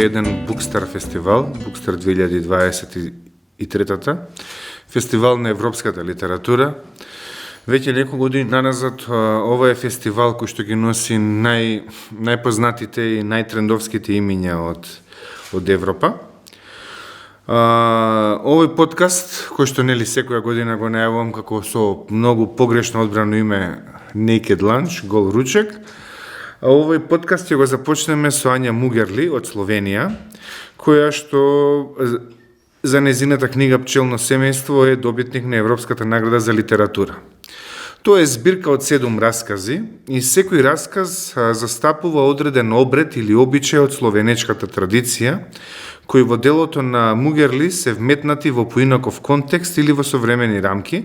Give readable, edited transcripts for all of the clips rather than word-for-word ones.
уште еден BookStar фестивал, BookStar 2023, фестивал на европската литература. Веќе неколку години наназад ова е фестивал кој што ги носи најпознатите и најтрендовските имиња од Европа. Овој подкаст, кој што нели секоја година го најавувам како со многу погрешно одбрано име Naked Lunch, Гол ручек, овој подкаст ќе го започнеме со Ања Мугерли од Словенија, која што за незината книга Пчелно семејство е добитник на Европската награда за литература. Тоа е збирка од 7 раскази и секој расказ застапува одреден обред или обичај од словенечката традиција, кои во делото на Мугерли се вметнати во поинаков контекст или во современи рамки,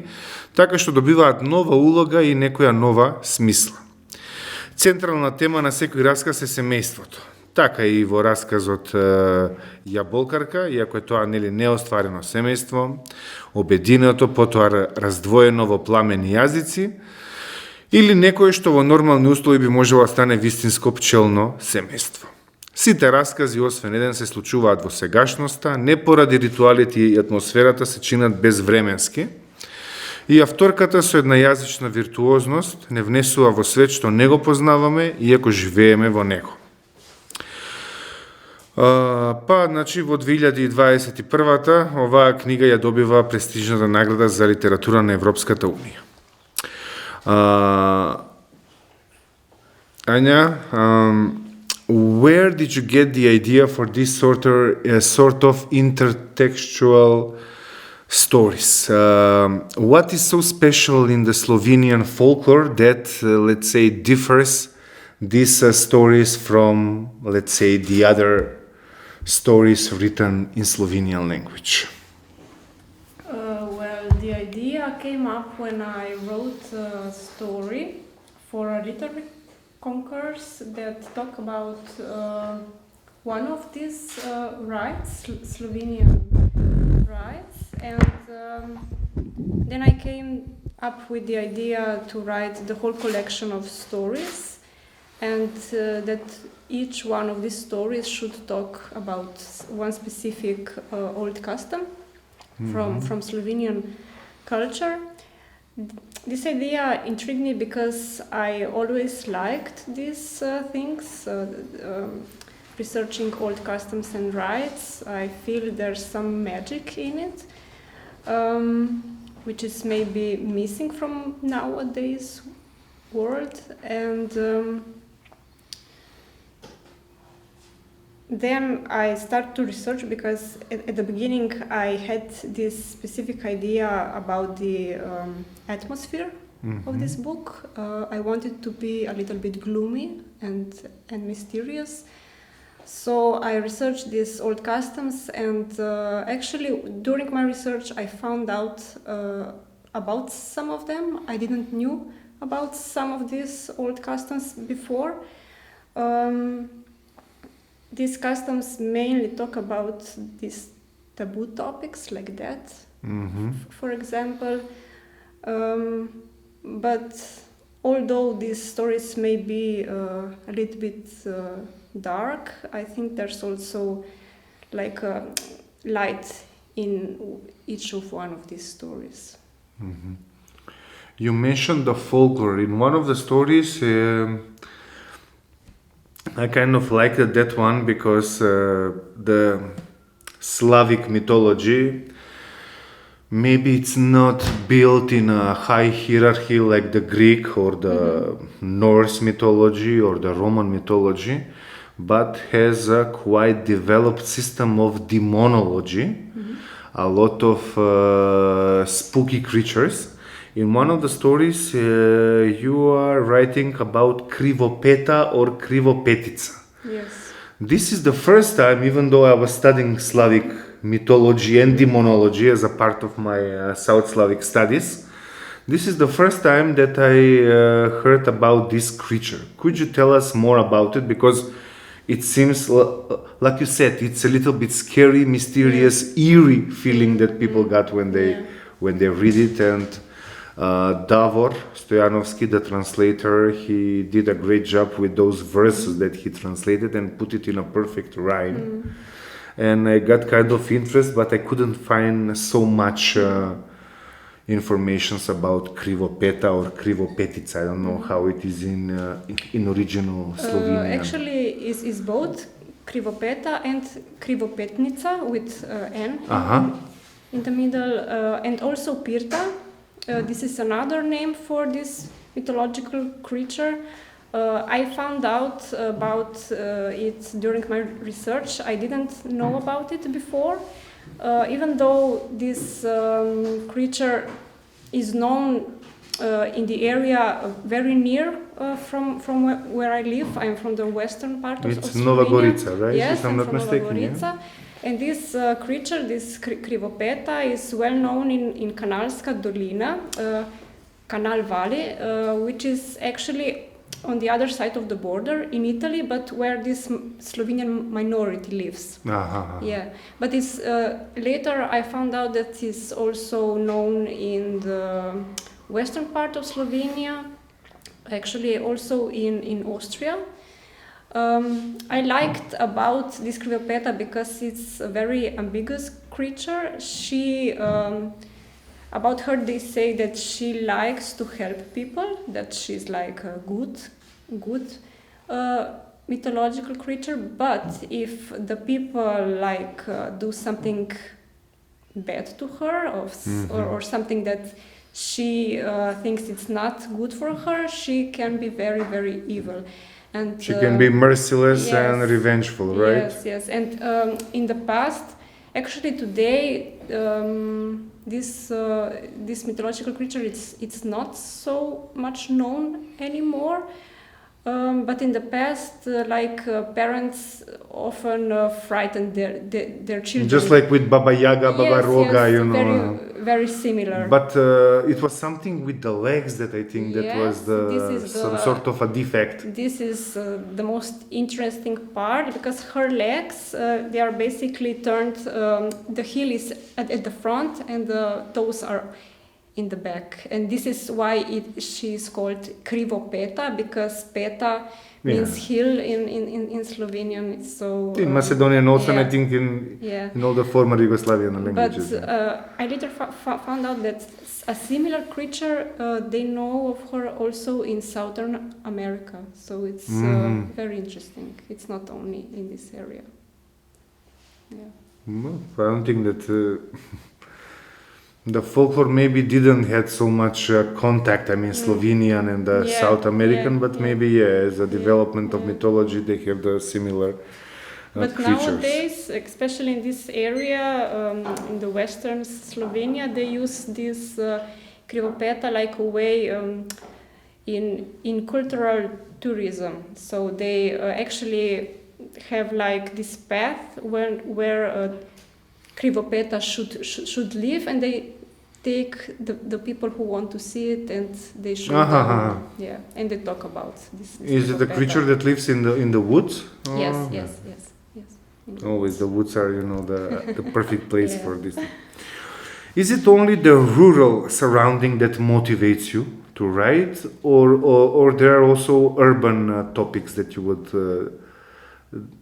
така што добиваат нова улога и некоја нова смисла. Централна тема на секој расказ е семејството. Така и во расказот Јаболкарка, иако е тоа нели неостварено семејство, обединето, потоа раздвоено во пламени јазици, или некое што во нормални услови би можело да стане вистинско пчелно семејство. Сите раскази, освен еден, се случуваат во сегашноста, не поради ритуалите и атмосферата се чинат безвременски, и авторката со една јазична виртуозност не внесува во свет што не го познаваме, иако живееме во него. Значи, во 2021-та оваа книга ја добива престижната награда за литература на Европската Унија. Ања, where did you get the idea for this sort of intertextual stories? What is so special in the Slovenian folklore that, let's say, differs these stories from, let's say, the other stories written in Slovenian language? Well, the idea came up when I wrote a story for a literary concourse that talk about one of these rights, Slovenian rights, and then I came up with the idea to write the whole collection of stories, and that each one of these stories should talk about one specific old custom from Slovenian culture. This idea intrigued me because I always liked these things, researching old customs and rites. I feel there's some magic in it, which is maybe missing from nowadays world. And then I started to research because at the beginning I had this specific idea about the atmosphere of this book. I wanted to be a little bit gloomy and mysterious. So I researched these old customs, and actually during my research I found out about some of them. I didn't knew about some of these old customs before. These customs mainly talk about these taboo topics like death, for example. But although these stories may be a little bit dark, I think there's also like a light in each of one of these stories. You mentioned the folklore. In one of the stories, I kind of liked that one because the Slavic mythology, maybe it's not built in a high hierarchy like the Greek or the Norse mythology or the Roman mythology, but has a quite developed system of demonology, a lot of spooky creatures. In one of the stories, you are writing about Krivopeta or Krivopetica. Yes. This is the first time, even though I was studying Slavic mythology and demonology as a part of my South Slavic studies, this is the first time that I heard about this creature. Could you tell us more about it? Because it seems, like you said, it's a little bit scary, mysterious, eerie feeling that people got when they read it. And Davor Stojanovski, the translator, he did a great job with those verses that he translated and put it in a perfect rhyme. And I got kind of interest, but I couldn't find so much information about Krivopeta or Krivopetica. I don't know how it is in original Slovenian. Actually, is both Krivopeta and Krivopetnica with N in the middle, and also Pirta. This is another name for this mythological creature. I found out about it during my research. I didn't know about it before, even though this creature is known in the area very near from where I live. I'm from the western part of Slovenia. It's Nova Gorica, right? Yes, if I'm not mistaken. Nova Gorica. And this creature, this Krivopeta, is well known in Kanalska Dolina, Canal Valley, which is actually on the other side of the border in Italy, but where this Slovenian minority lives. Yeah, but it's later I found out that it's also known in the western part of Slovenia, actually also in Austria. I liked about this Krivopeta because it's a very ambiguous creature. She, about her, they say that she likes to help people, that she's like a good mythological creature. But if the people like do something bad to her or something that she thinks it's not good for her, she can be very, very evil. And she can be merciless and revengeful, right? Yes. And in the past, actually today, this mythological creature, it's not so much known anymore. But in the past, parents often frightened their children. Just like with Baba Yaga, Baba Roga, you know. Very similar. But it was something with the legs that I think that was some sort of a defect. This is the most interesting part because her legs, they are basically turned, the heel is at the front and the toes are in the back, and this is why she is called Krivopeta, because peta means heel in Slovenian. So in Macedonian also, and I think in all the former Yugoslavian languages. But I later found out that a similar creature they know of her also in Southern America. So it's very interesting. It's not only in this area. Yeah. Well, I don't think that. The folklore maybe didn't have so much contact, I mean Slovenian and South American, but maybe as a development of mythology they have the similar but creatures. Nowadays, especially in this area, in the western Slovenia, they use this Krivopeta like a way in cultural tourism. So they actually have like this path where Krivopeta should live, and they take the people who want to see it and they show them, and they talk about this. Is it a creature that lives in the woods? Yes. Always the woods are, the perfect place for this. Is it only the rural surrounding that motivates you to write, or there are also urban topics that you would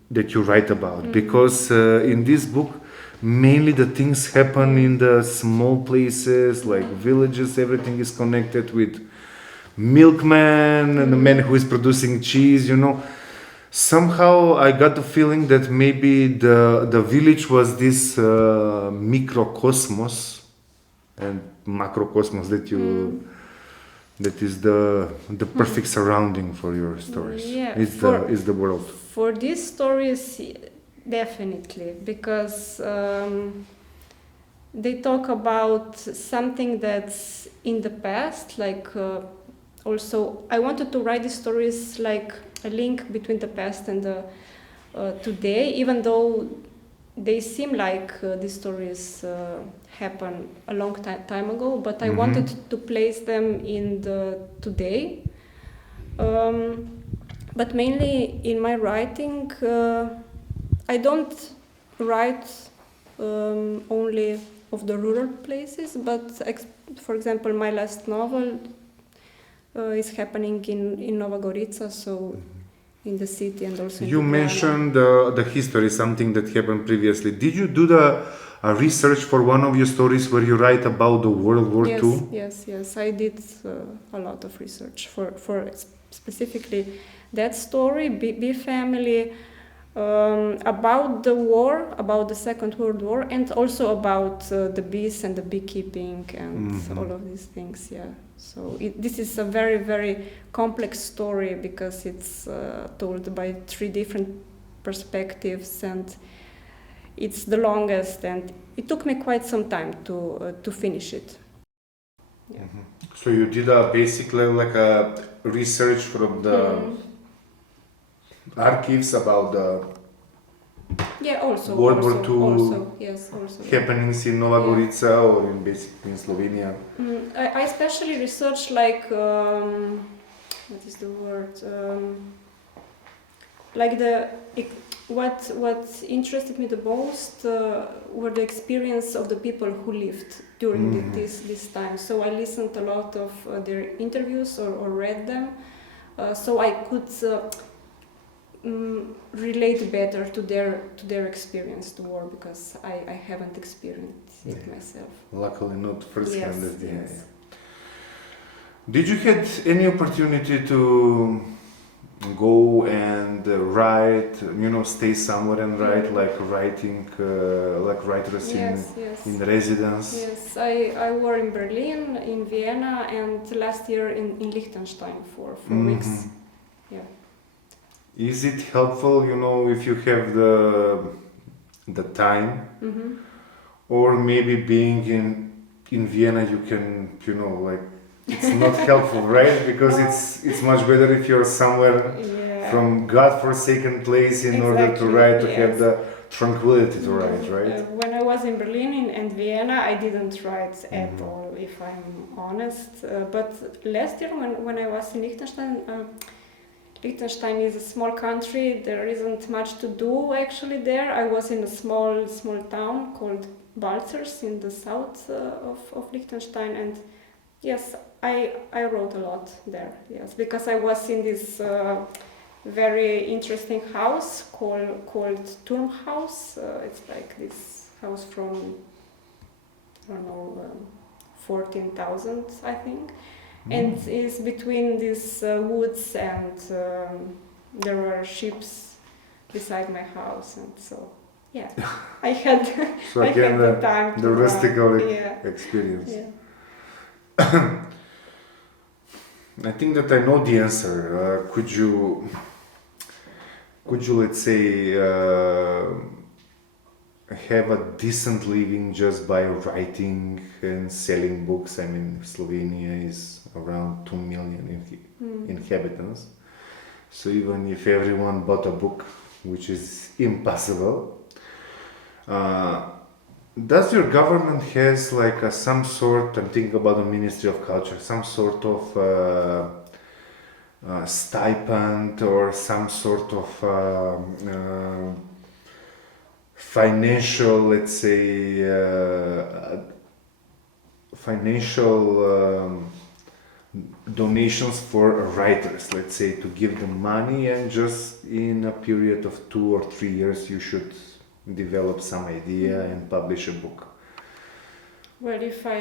that you write about? Because in this book, mainly the things happen in the small places, like villages. Everything is connected with milkman and the man who is producing cheese, Somehow I got the feeling that maybe the village was this microcosmos and macrocosmos that is the perfect surrounding for your stories. Is the world. For these stories, definitely, because they talk about something that's in the past, like also I wanted to write these stories like a link between the past and the today, even though they seem like these stories happen a long time ago, but I wanted to place them in the today. But mainly in my writing, I don't write only of the rural places, but for example, my last novel is happening in Nova Gorica, so in the city and also in You Ljubljana. mentioned the history, something that happened previously. Did you do the research for one of your stories where you write about the World War II? Yes. I did a lot of research for specifically that story, bee family, about the war, about the Second World War, and also about the bees and the beekeeping and all of these things. Yeah. So this is a very, very complex story because it's told by 3 different perspectives, and it's the longest, and it took me quite some time to finish it. Yeah. So you did basically like a research from the archives about the Also World War II also. happenings in Nova Gorica or basically in Slovenia. I especially researched like what is the word? What interested me the most were the experience of the people who lived during this time. So I listened a lot of their interviews or read them, so I could relate better to their experience, the war, because I haven't experienced it myself. Luckily not first hand. Yes. Did you had any opportunity to go and write, stay somewhere and write, like writing, like writers in residence? Yes, I were in Berlin, in Vienna, and last year in Liechtenstein for 4 weeks. Yeah. Is it helpful, if you have the time, or maybe being in Vienna, you can, it's not helpful, right? Because it's much better if you're somewhere from God-forsaken place in order to write, to have the tranquility to write, right? When I was in Berlin and Vienna, I didn't write at all, if I'm honest. But last year, when I was in Liechtenstein, Liechtenstein is a small country. There isn't much to do actually there. I was in a small town called Balzers in the south of Liechtenstein, and yes, I wrote a lot there. Yes, because I was in this very interesting house called Turmhaus. It's like this house from 14,000, I think. And it's between these woods, and there were ships beside my house, and so I had So I again, had the time the to rustical experience. Yeah. I think that I know the answer. Could you let's say have a decent living just by writing and selling books? I mean, Slovenia is around 2 million inhabitants. So even if everyone bought a book, which is impossible, does your government has like some sort, I'm thinking about the Ministry of Culture, some sort of stipend or some sort of financial, let's say, financial donations for writers, let's say, to give them money, and just in a period of 2 or 3 years you should develop some idea and publish a book? Well, if I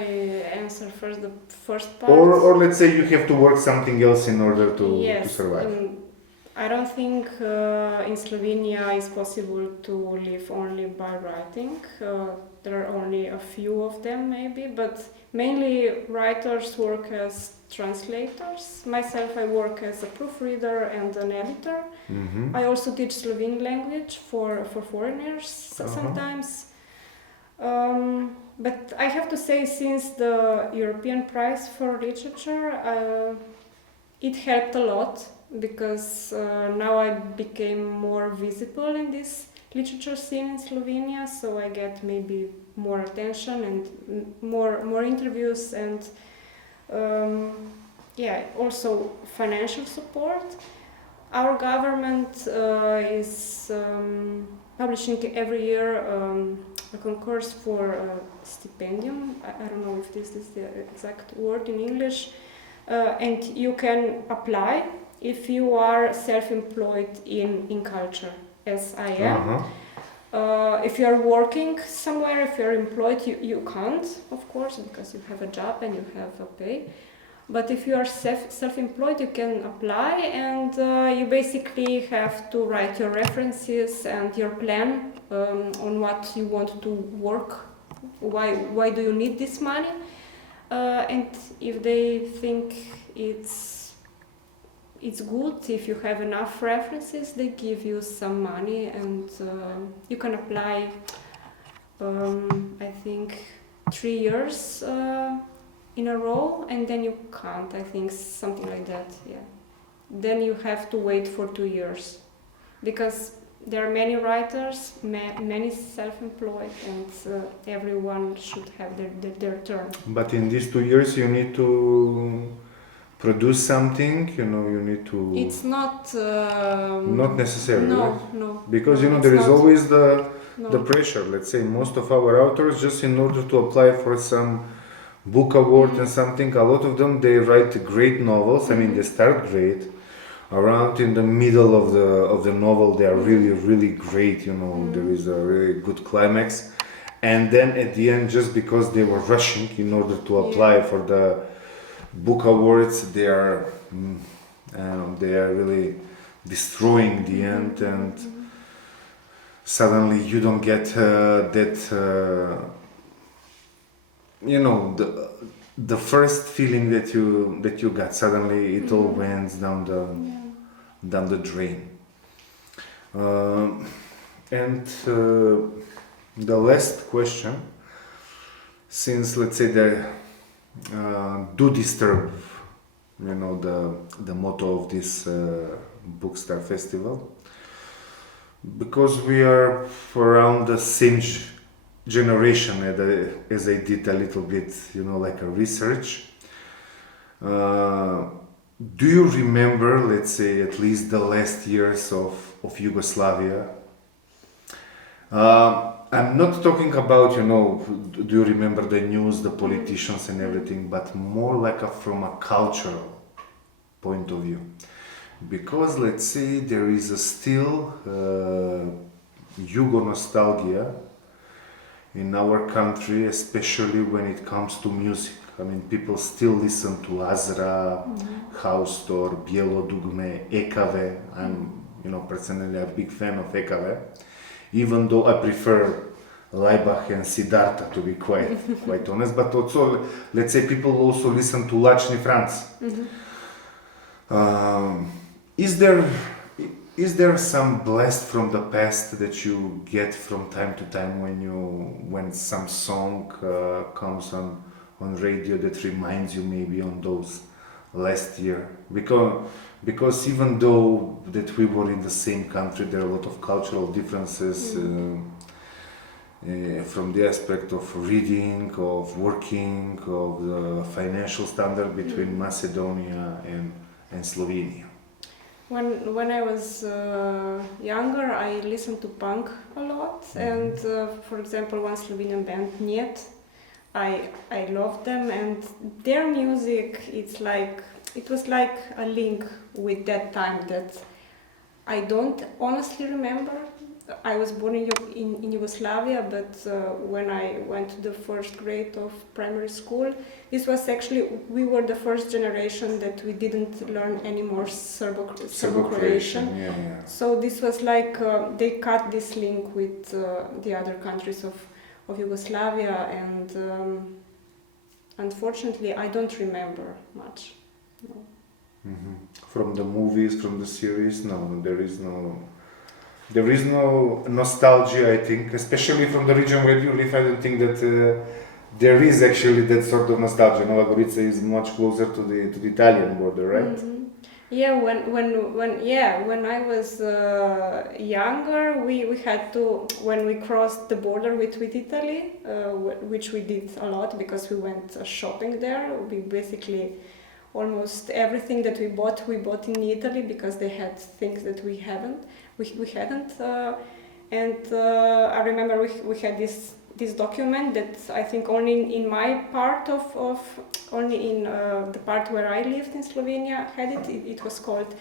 answer first the first part, or let's say you have to work something else in order to survive. I don't think in Slovenia it's possible to live only by writing. There are only a few of them maybe, but mainly writers work as translators. Myself, I work as a proofreader and an editor. I also teach Slovene language for foreigners sometimes. But I have to say, since the European Prize for Literature, it helped a lot, because now I became more visible in this literature scene in Slovenia, so I get maybe more attention and more interviews, and also financial support. Our government is publishing every year a concourse for a stipendium. I don't know if this is the exact word in English. And you can apply if you are self-employed in culture, as I am. If you are working somewhere, if you are employed, you can't, of course, because you have a job and you have a pay. But if you are self-employed, you can apply, and you basically have to write your references and your plan on what you want to work. Why do you need this money? And if they think it's good, if you have enough references, they give you some money, and you can apply. I think 3 years. In a row, and then you can't, I think, something like that, yeah. Then you have to wait for 2 years, because there are many writers, many self-employed, and everyone should have their turn. But in these 2 years you need to produce something, you need to... It's not... not necessarily, no, right? no. Because, no, there is always the no. pressure, let's say, most of our authors, just in order to apply for some book award and something, a lot of them, they write great novels. I mean, they start great. Around in the middle of the novel, they are really great. There is a really good climax, and then at the end, just because they were rushing in order to apply for the book awards, they are really destroying the end, and suddenly you don't get that. The first feeling that you got, suddenly it all went down the drain. And the last question, since, let's say, they do disturb the motto of this BookStar festival, because we are around the same generation, as I did a little bit, like a research. Do you remember, let's say, at least the last years of Yugoslavia? I'm not talking about, do you remember the news, the politicians and everything, but more like from a cultural point of view. Because, let's say, there is still Yugo nostalgia in our country, especially when it comes to music. I mean, people still listen to Azra, Haustor, Bielo Dugme, Ekave. I'm, personally a big fan of Ekave, even though I prefer Laibach and Siddhartha, to be quite honest. But also, let's say, people also listen to Lachny Franz. Is there some blast from the past that you get from time to time when some song comes on radio that reminds you maybe on those last year? Because even though that we were in the same country, there are a lot of cultural differences from the aspect of reading, of working, of the financial standard between Macedonia and Slovenia. When I was younger, I listened to punk a lot, and for example, one Slovenian band, Niet, I loved them, and their music, it was like a link with that time that I don't honestly remember. I was born in Yugoslavia, but when I went to the first grade of primary school, this was actually, we were the first generation that we didn't learn any more Serbo-Croatian. Yeah. So this was like, they cut this link with the other countries of Yugoslavia, and unfortunately I don't remember much. No. From the movies, from the series, no, there is no nostalgia, I think, especially from the region where you live. I don't think that there is actually that sort of nostalgia. Nova Gorica is much closer to the Italian border, right? Yeah, when I was younger, we had to, when we crossed the border with Italy, which we did a lot because we went shopping there. We basically almost everything that we bought in Italy because they had things that we hadn't. And I remember we had this document that I think only in my part only in the part where I lived in Slovenia had it. It was called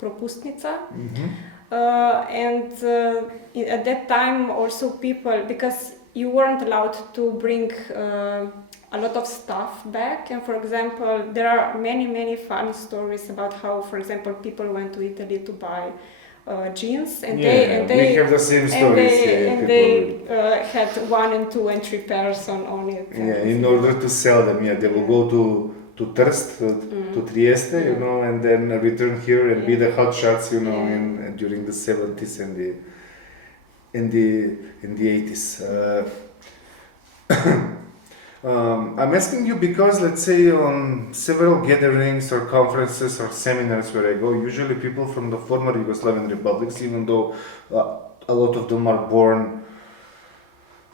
propustnica. And at that time also people, because you weren't allowed to bring a lot of stuff back, and for example there are many funny stories about how, for example, people went to Italy to buy jeans and we have the same stories. They had 1 and 2 and 3 pairs on it. In order to sell them, they will go to Trst, to Trieste, and then return here and be the hot shots, during the 70s and the 80s. I'm asking you because, let's say, on several gatherings or conferences or seminars where I go, usually people from the former Yugoslavian republics, even though a lot of them are born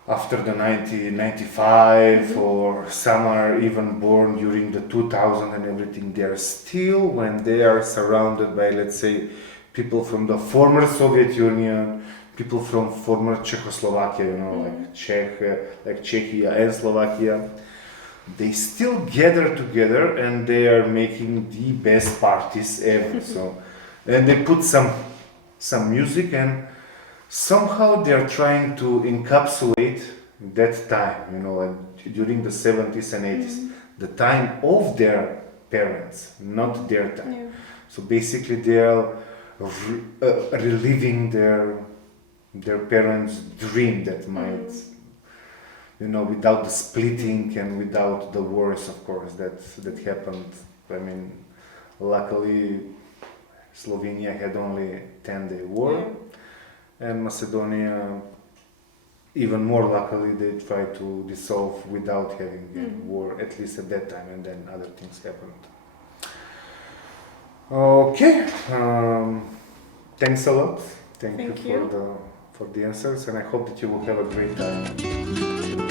after the 1995 or some are even born during the 2000 and everything, they are still, when they are surrounded by, let's say, people from the former Soviet Union, people from former Czechoslovakia, like Czechia and Slovakia, they still gather together and they are making the best parties ever. And they put some music, and somehow they are trying to encapsulate that time, during the 70s and 80s, the time of their parents, not their time. So basically they are reliving their parents' dream that might, without the splitting and without the wars, of course, that happened. I mean, luckily Slovenia had only 10-day war, and Macedonia, even more luckily, they tried to dissolve without having a war, at least at that time, and then other things happened. Okay, thanks a lot. Thank you for the answers, and I hope that you will have a great time.